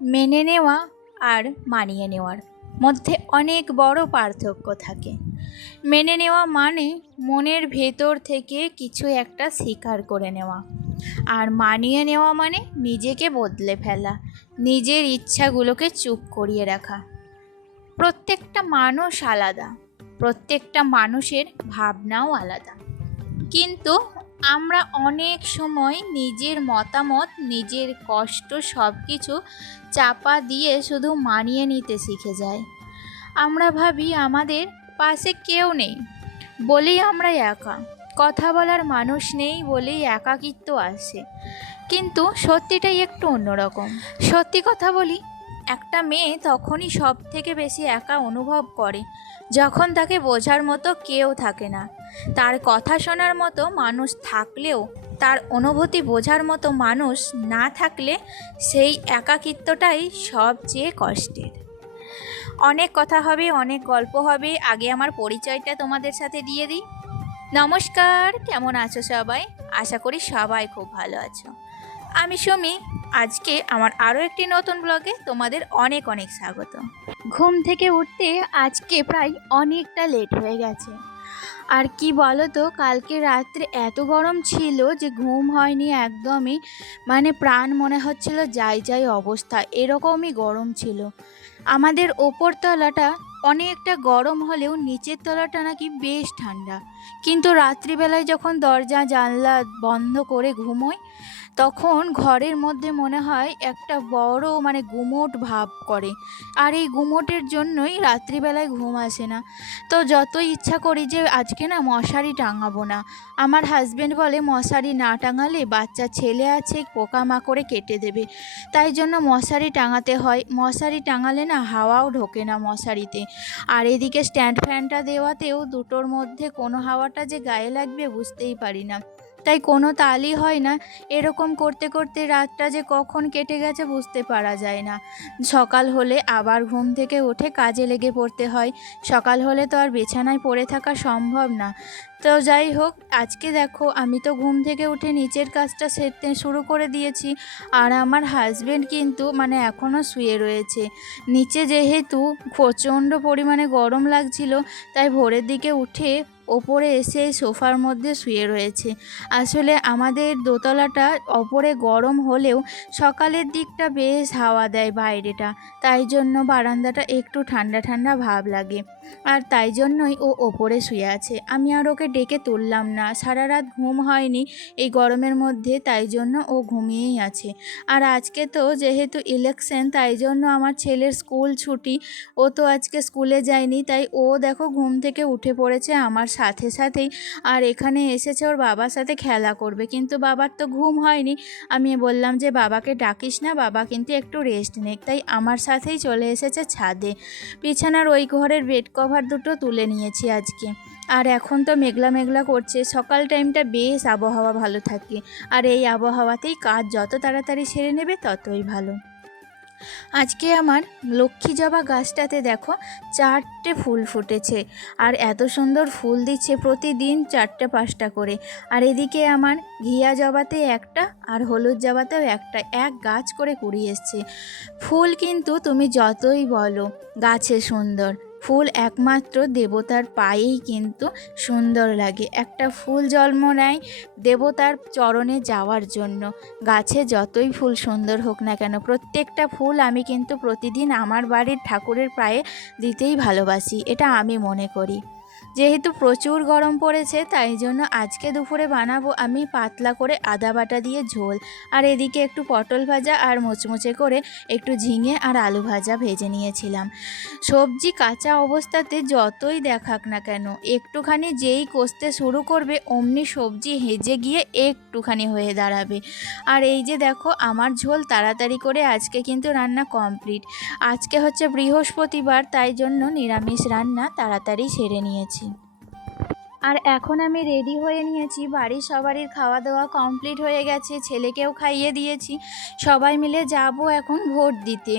মেনে নেওয়া আর মানিয়ে নেওয়ার মধ্যে অনেক বড় পার্থক্য থাকে। মেনে নেওয়া মানে মনের ভেতর থেকে কিছু একটা স্বীকার করে নেওয়া, আর মানিয়ে নেওয়া মানে নিজেকে বদলে ফেলা, নিজের ইচ্ছাগুলোকে চুপ করিয়ে রাখা। প্রত্যেকটা মানুষ আলাদা, প্রত্যেকটা মানুষের ভাবনাও আলাদা, কিন্তু আমরা অনেক সময় নিজের মতামত, নিজের কষ্ট সব কিছু চাপা দিয়ে শুধু মানিয়ে নিতে শিখে যাই। আমরা ভাবি আমাদের পাশে কেউ নেই বলেই আমরা একা, কথা বলার মানুষ নেই বলেই একাকিত্ব আসে। কিন্তু সত্যিটাই একটু অন্যরকম। সত্যি কথা বলি, একটা মেয়ে তখনই সব থেকে বেশি একা অনুভব করে যখন তাকে বোঝার মতো কেউ থাকে না। তার কথা শোনার মতো মানুষ থাকলেও তার অনুভূতি বোঝার মতো মানুষ না থাকলে সেই একাকিত্বটাই সবচেয়ে কষ্টের। অনেক কথা হবে, অনেক গল্প হবে, আগে আমার পরিচয়টা তোমাদের সাথে দিয়ে দিই। নমস্কার, কেমন আছো সবাই? আশা করি সবাই খুব ভালো আছো। আমি সুমি। আজকে আমার আরও একটি নতুন ব্লগে তোমাদের অনেক অনেক স্বাগত। ঘুম থেকে উঠতে আজকে প্রায় অনেকটা লেট হয়ে গেছে। আর কি বলো তো, কালকে রাত্রে এত গরম ছিল যে ঘুম হয়নি একদমই। মানে প্রাণ মনে হচ্ছিল যাই যাই অবস্থা, এরকমই গরম ছিল। আমাদের ওপর তলাটা অনেকটা গরম হলেও নিচের তলাটা নাকি বেশ ঠান্ডা। কিন্তু রাত্রিবেলায় যখন দরজা জানলা বন্ধ করে ঘুমোই, তখন ঘরের মধ্যে মনে হয় একটা বড় গুমোট ভাব করে। আর এই গুমোটের জন্যই রাত্রিবেলায় ঘুম আসে না। তো যতই ইচ্ছা করি যে আজকে না মশারি টাঙাবো না, আমার হাজবেন্ড বলে মশারি না টাঙালে বাচ্চা ছেলে আছে, পোকামাকড়ে কেটে দেবে। তাই জন্য মশারি টাঙাতে হয়। মশারি টাঙালে না হাওয়াও ঢোকে না মশারিতে। আর এদিকে স্ট্যান্ড ফ্যানটা দেওয়াতেও দুটোর মধ্যে কোনো হাওয়াটা যে গায়ে লাগবে বুঝতেই পারি না, তাই কোনো তালই হয় না। এরকম করতে করতে রাতটা যে কখন কেটে গেছে বুঝতে পারা যায় না। সকাল হলে আবার ঘুম থেকে উঠে কাজে লেগে পড়তে হয়। সকাল হলে তো আর বিছানায় পড়ে থাকা সম্ভব না। তো যাই হোক, আজকে দেখো আমি তো ঘুম থেকে উঠে নিচের কাজটা সেরতে শুরু করে দিয়েছি। আর আমার হাজবেন্ড কিন্তু এখনও শুয়ে রয়েছে নিচে। যেহেতু প্রচণ্ড পরিমাণে গরম লাগছিল, তাই ভোরের দিকে উঠে ওপরে এসে সোফার মধ্যে শুয়ে রয়েছে। আসলে আমাদের দোতলাটা ওপরে গরম হলেও সকালের দিকটা বেশ হাওয়া দেয় বাইরেটা, তাই জন্য বারান্দাটা একটু ঠান্ডা ঠান্ডা ভাব লাগে। আর তাই জন্যই ও ওপরে শুয়ে আছে। আমি আর ওকে ডেকে তুললাম না, সারা রাত ঘুম হয়নি এই গরমের মধ্যে, তাই জন্য ও ঘুমিয়েই আছে। আর আজকে তো যেহেতু ইলেকশন, তাই জন্য আমার ছেলের স্কুল ছুটি। ও তো আজকে স্কুলে যায়নি, তাই ও দেখো ঘুম থেকে উঠে পড়েছে আমার সাথে সাথেই। আর এখানে এসেছে ওর বাবার সাথে খেলা করবে, কিন্তু বাবার তো ঘুম হয়নি। আমি বললাম যে বাবাকে ডাকিস না, বাবা কিন্তু একটু রেস্ট নেক, তাই আমার সাথেই চলে এসেছে ছাদে। বিছানার ওই ঘরের বেড কভার দুটো তুলে নিয়েছি আজকে। আর এখন তো মেঘলা মেঘলা করছে, সকাল টাইমটা বেশ আবহাওয়া ভালো থাকে। আর এই আবহাওয়াতেই কাজ যত তাড়াতাড়ি সেরে নেবে ততই ভালো। আজকে আমার লক্ষ্মী জবা গাছটাতে দেখো 4টে ফুল ফুটেছে। আর এত সুন্দর ফুল দিচ্ছে প্রতিদিন 4টে 5টা করে। আর এদিকে আমার ঘিয়া জবাতে একটা আর হলুদ জবাতেও একটা, এক গাছ করে কুড়ি এসছে। ফুল কিন্তু তুমি যতই বলো গাছে সুন্দর, ফুল একমাত্র দেবতার পায়েই কিন্তু সুন্দর লাগে। একটা ফুল জন্ম নেয় দেবতার চরণে যাওয়ার জন্য। গাছে যতই ফুল সুন্দর হোক না কেন, প্রত্যেকটা ফুল আমি কিন্তু প্রতিদিন আমার বাড়ির ঠাকুরের পায়ে দিতেই ভালোবাসি, এটা আমি মনে করি। যেহেতু প্রচুর গরম পড়েছে, তাই জন্য আজকে দুপুরে বানাবো আমি পাতলা করে আদা বাটা দিয়ে ঝোল। আর এদিকে একটু পটল ভাজা আর মুচমুচে করে একটু ঝিঙে আর আলু ভাজা ভেজে নিয়েছিলাম। সবজি কাঁচা অবস্থাতে যতই দেখাক না কেন, একটুখানি যেই কষতে শুরু করবে অমনি সবজি হেজে গিয়ে একটুখানি হয়ে দাঁড়াবে। আর এই যে দেখো আমার ঝোল তাড়াতাড়ি করে আজকে কিন্তু রান্না কমপ্লিট। আজকে হচ্ছে বৃহস্পতিবার, তাই জন্য নিরামিষ রান্না তাড়াতাড়ি সেরে নিয়েছি। আর এখন আমি রেডি হয়ে নিয়েছি, বাড়ির সবারই খাওয়া দাওয়া কমপ্লিট হয়ে গেছে, ছেলেকেও খাইয়ে দিয়েছি। সবাই মিলে যাব এখন ভোট দিতে,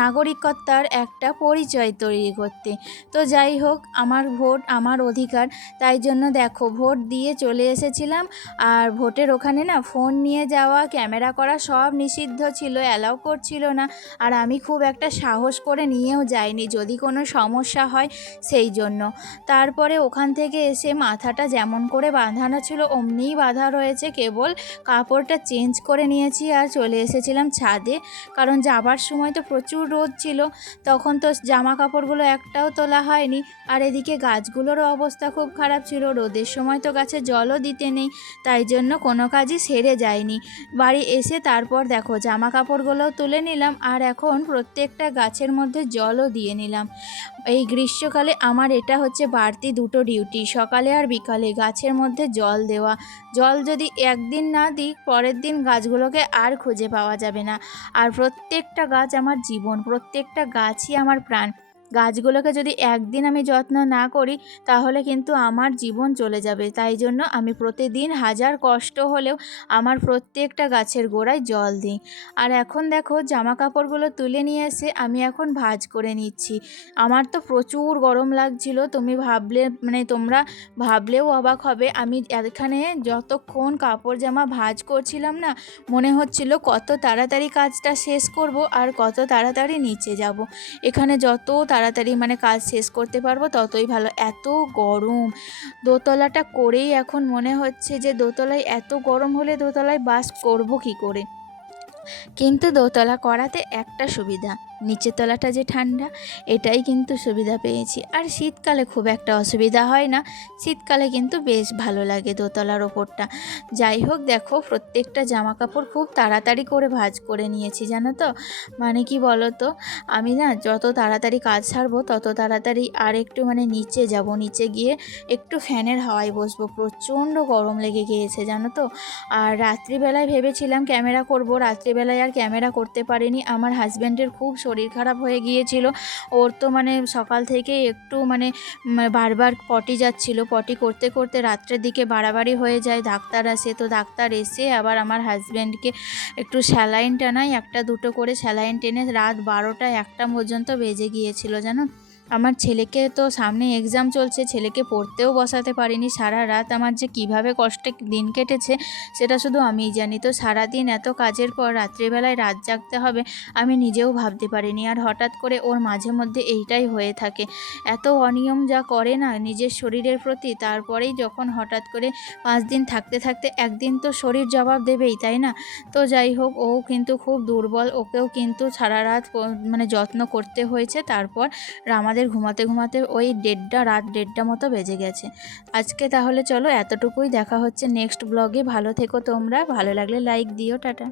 নাগরিকত্বার একটা পরিচয় তৈরি করতে। তো যাই হোক, আমার ভোট আমার অধিকার, তাই জন্য দেখো ভোট দিয়ে চলে এসেছিলাম। আর ভোটের ওখানে না ফোন নিয়ে যাওয়া, ক্যামেরা করা সব নিষিদ্ধ ছিল, অ্যালাউ করছিল না। আর আমি খুব একটা সাহস করে নিয়েও যাইনি, যদি কোনো সমস্যা হয় সেই জন্য। তারপরে ওখান থেকে এসে মাথাটা যেমন করে বাঁধানো ছিল অমনিই বাঁধা রয়েছে, কেবল কাপড়টা চেঞ্জ করে নিয়েছি আর চলে এসেছিলাম ছাদে। কারণ যাবার সময় তো প্রচুর রোদ ছিল, তখন তো জামা কাপড়গুলো একটাও তোলা হয়নি। আর এদিকে গাছগুলোরও অবস্থা খুব খারাপ ছিল, রোদের সময় তো গাছে জলও দিতে নেই, তাই জন্য কোনো কাজই সেরে যায়নি। বাড়ি এসে তারপর দেখো জামা কাপড়গুলোও তুলে নিলাম, আর এখন প্রত্যেকটা গাছের মধ্যে জলও দিয়ে নিলাম। এই গ্রীষ্মকালে আমার এটা হচ্ছে বাড়তি দুটো ডিউটি, সকালে আর বিকালে গাছের মধ্যে জল দেওয়া। জল যদি একদিন না দিই, পরের দিন গাছগুলোকে আর খুঁজে পাওয়া যাবে না। আর প্রত্যেকটা গাছ আমার জীবন, প্রত্যেকটা গাছই আমার প্রাণ। গাছগুলোকে যদি একদিন আমি যত্ন না করি, তাহলে কিন্তু আমার জীবন চলে যাবে। তাই জন্য আমি প্রতিদিন হাজার কষ্ট হলেও আমার প্রত্যেকটা গাছের গোড়ায় জল দিই। আর এখন দেখো জামা কাপড়গুলো তুলে নিয়ে এসে আমি এখন ভাঁজ করে নিচ্ছি। আমার তো প্রচুর গরম লাগছিল, তোমরা ভাবলেও অবাক হবে। আমি এখানে যতক্ষণ কাপড় জামা ভাঁজ করছিলাম না, মনে হচ্ছিল কত তাড়াতাড়ি কাজটা শেষ করব আর কত তাড়াতাড়ি নিচে যাব। এখানে যত তাড়াতাড়ি কাজ শেষ করতে পারবো ততই ভালো। এত গরম, দোতলাটা করেই এখন মনে হচ্ছে যে দোতলায় এত গরম হলে দোতলায় বাস করব কি করে। কিন্তু দোতলা করাতে একটা সুবিধা, নিচের তলাটা যে ঠান্ডা, এটাই কিন্তু সুবিধা পেয়েছি। আর শীতকালে খুব একটা অসুবিধা হয় না, শীতকালে কিন্তু বেশ ভালো লাগে দোতলার ওপরটা। যাই হোক, দেখো প্রত্যেকটা জামা কাপড় খুব তাড়াতাড়ি করে ভাঁজ করে নিয়েছি, জানো তো। কি বলো তো, আমি না যত তাড়াতাড়ি কাজ ছাড়বো তত তাড়াতাড়ি আর একটু নিচে যাব, নিচে গিয়ে একটু ফ্যানের হাওয়ায় বসবো। প্রচণ্ড গরম লেগে গিয়েছে, জানো তো। আর রাত্রিবেলায় ভেবেছিলাম ক্যামেরা করব, রাত্রিবেলায় আর ক্যামেরা করতে পারিনি। আমার হাজব্যান্ডের খুব শরীর খারাপ হয়ে গিয়েছিল, ওর তো সকাল থেকে একটু বারবার পটি যাচ্ছিল, পটি করতে করতে রাত্রের দিকে বাড়াবাড়ি হয়ে যায়। ডাক্তার আসে, তো ডাক্তার এসে আবার আমার হাজব্যান্ডকে একটু স্যালাইন টানাই, একটা দুটো করে স্যালাইন টেনে রাত 12টা 1টা পর্যন্ত বেজে গিয়েছিল, জানো। আমার ছেলেকে তো সামনে এক্সাম চলছে, ছেলেকে পড়তেও বসাতে পারিনি। সারা রাত আমার যে কিভাবে কষ্টে দিন কেটেছে সেটা শুধু আমিই জানি। তো সারাদিন এত কাজের পর রাত্রিবেলায় রাত জাগতে হবে, আমি নিজেও ভাবতে পারিনি। আর হঠাৎ করে ওর মাঝে মধ্যে এইটাই হয়ে থাকে, এত অনিয়ম যা করে না নিজের শরীরের প্রতি। তারপরেই যখন হঠাৎ করে 5 দিন থাকতে থাকতে একদিন তো শরীর জবাব দেবেই, তাই না। তো যাই হোক, ও কিন্তু খুব দুর্বল, ওকেও কিন্তু সারা রাত যত্ন করতে হয়েছে। তারপর আমাদের ঘুমাতে ঘুমাতে ওই রাত 1:30 মতো বেজে গেছে। আজকে তাহলে চলো এতটুকুই, দেখা হচ্ছে নেক্সট ব্লগে। ভালো থেকো তোমরা, ভালো লাগলে লাইক দিও, টাটা।